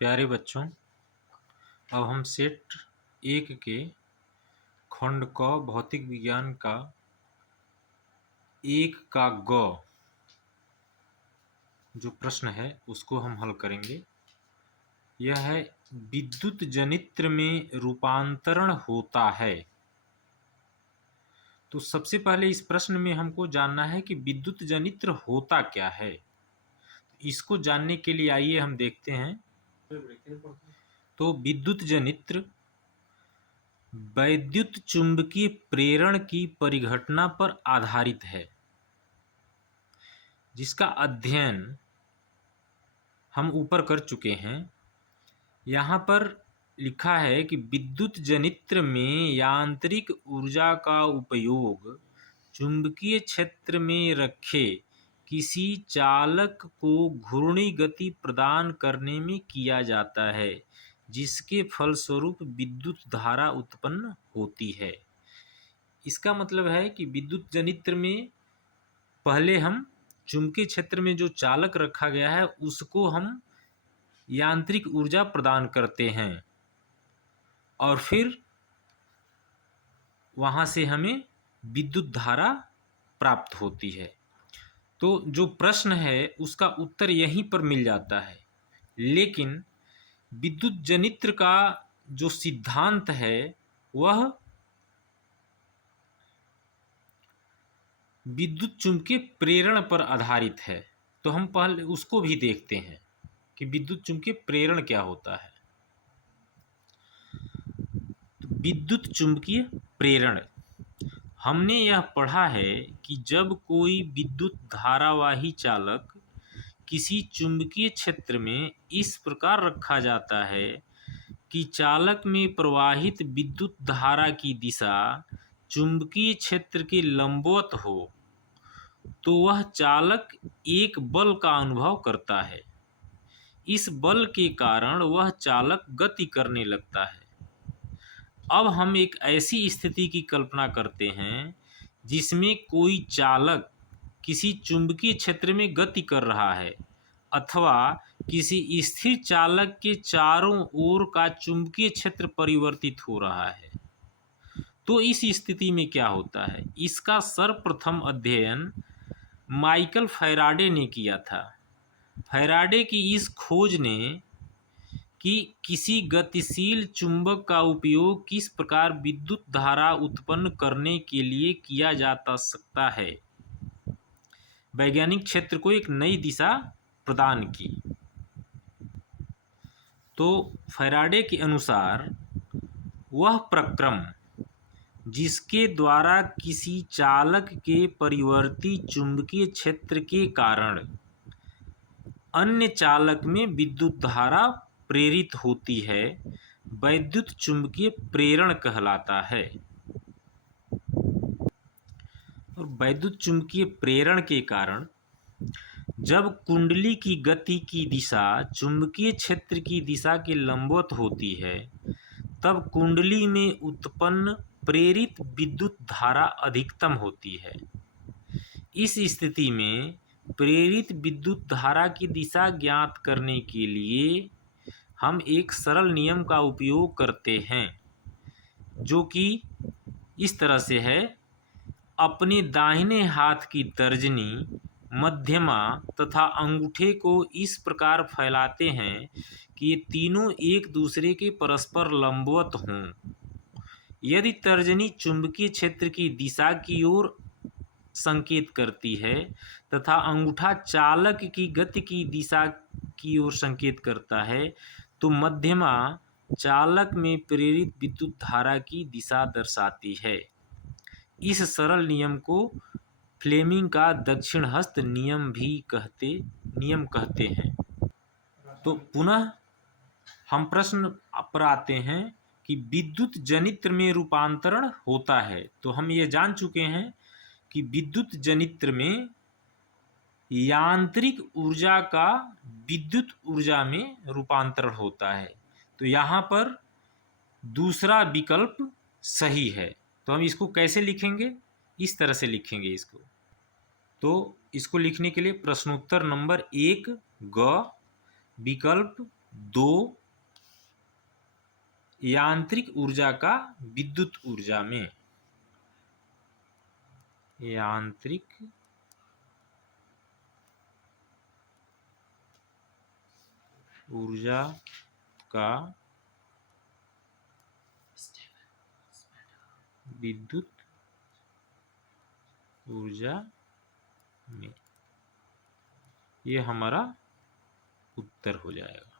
प्यारे बच्चों, अब हम सेट 1 के खंड क भौतिक विज्ञान का 1 का ग जो प्रश्न है उसको हम हल करेंगे। यह है विद्युत जनित्र में रूपांतरण होता है। तो सबसे पहले इस प्रश्न में हमको जानना है कि विद्युत जनित्र होता क्या है। इसको जानने के लिए आइए हम देखते हैं। तो विद्युत जनित्र वैद्युत चुंबकीय प्रेरण की परिघटना पर आधारित है, जिसका अध्ययन हम ऊपर कर चुके हैं। यहाँ पर लिखा है कि विद्युत जनित्र में यांत्रिक ऊर्जा का उपयोग चुंबकीय क्षेत्र में रखे किसी चालक को घूर्णी गति प्रदान करने में किया जाता है, जिसके फलस्वरूप विद्युत धारा उत्पन्न होती है। इसका मतलब है कि विद्युत जनित्र में पहले हम चुंबकीय क्षेत्र में जो चालक रखा गया है उसको हम यांत्रिक ऊर्जा प्रदान करते हैं और फिर वहाँ से हमें विद्युत धारा प्राप्त होती है। तो जो प्रश्न है उसका उत्तर यहीं पर मिल जाता है। लेकिन विद्युत जनित्र का जो सिद्धांत है वह विद्युत चुंबकीय प्रेरण पर आधारित है। तो हम पहले उसको भी देखते हैं कि विद्युत चुंबकीय प्रेरण क्या होता है। तो विद्युत चुंबकीय प्रेरण, हमने यह पढ़ा है कि जब कोई विद्युत धारावाही चालक किसी चुंबकीय क्षेत्र में इस प्रकार रखा जाता है कि चालक में प्रवाहित विद्युत धारा की दिशा चुंबकीय क्षेत्र के लंबवत हो, तो वह चालक एक बल का अनुभव करता है। इस बल के कारण वह चालक गति करने लगता है। अब हम एक ऐसी स्थिति की कल्पना करते हैं जिसमें कोई चालक किसी चुंबकीय क्षेत्र में गति कर रहा है अथवा किसी स्थिर चालक के चारों ओर का चुंबकीय क्षेत्र परिवर्तित हो रहा है। तो इस स्थिति में क्या होता है, इसका सर्वप्रथम अध्ययन माइकल फैराडे ने किया था। फैराडे की इस खोज ने कि किसी गतिशील चुंबक का उपयोग किस प्रकार विद्युत धारा उत्पन्न करने के लिए किया जा सकता है, वैज्ञानिक क्षेत्र को एक नई दिशा प्रदान की। तो फैराडे के अनुसार वह प्रक्रम जिसके द्वारा किसी चालक के परिवर्ती चुंबकीय क्षेत्र के कारण अन्य चालक में विद्युत धारा प्रेरित होती है, वैद्युत चुंबकीय प्रेरण कहलाता है। और वैद्युत चुंबकीय प्रेरण के कारण जब कुंडली की गति की दिशा चुंबकीय क्षेत्र की दिशा के लंबवत होती है, तब कुंडली में उत्पन्न प्रेरित विद्युत धारा अधिकतम होती है। इस स्थिति में प्रेरित विद्युत धारा की दिशा ज्ञात करने के लिए हम एक सरल नियम का उपयोग करते हैं, जो कि इस तरह से है। अपने दाहिने हाथ की तर्जनी, मध्यमा तथा अंगूठे को इस प्रकार फैलाते हैं कि ये तीनों एक दूसरे के परस्पर लंबवत हों। यदि तर्जनी चुंबकीय क्षेत्र की दिशा की ओर संकेत करती है तथा अंगूठा चालक की गति की दिशा की ओर संकेत करता है, तो मध्यमा चालक में प्रेरित विद्युत धारा की दिशा दर्शाती है। इस सरल नियम को फ्लेमिंग का दक्षिण हस्त नियम कहते हैं। तो पुनः हम प्रश्न पर आते हैं कि विद्युत जनित्र में रूपांतरण होता है। तो हम ये जान चुके हैं कि विद्युत जनित्र में यांत्रिक ऊर्जा का विद्युत ऊर्जा में रूपांतरण होता है। तो यहाँ पर दूसरा विकल्प सही है। तो हम इसको कैसे लिखेंगे, इस तरह से लिखेंगे इसको। तो इसको लिखने के लिए प्रश्नोत्तर नंबर 1 ग विकल्प दो यांत्रिक ऊर्जा का विद्युत ऊर्जा में, यांत्रिक ऊर्जा का विद्युत ऊर्जा में, ये हमारा उत्तर हो जाएगा।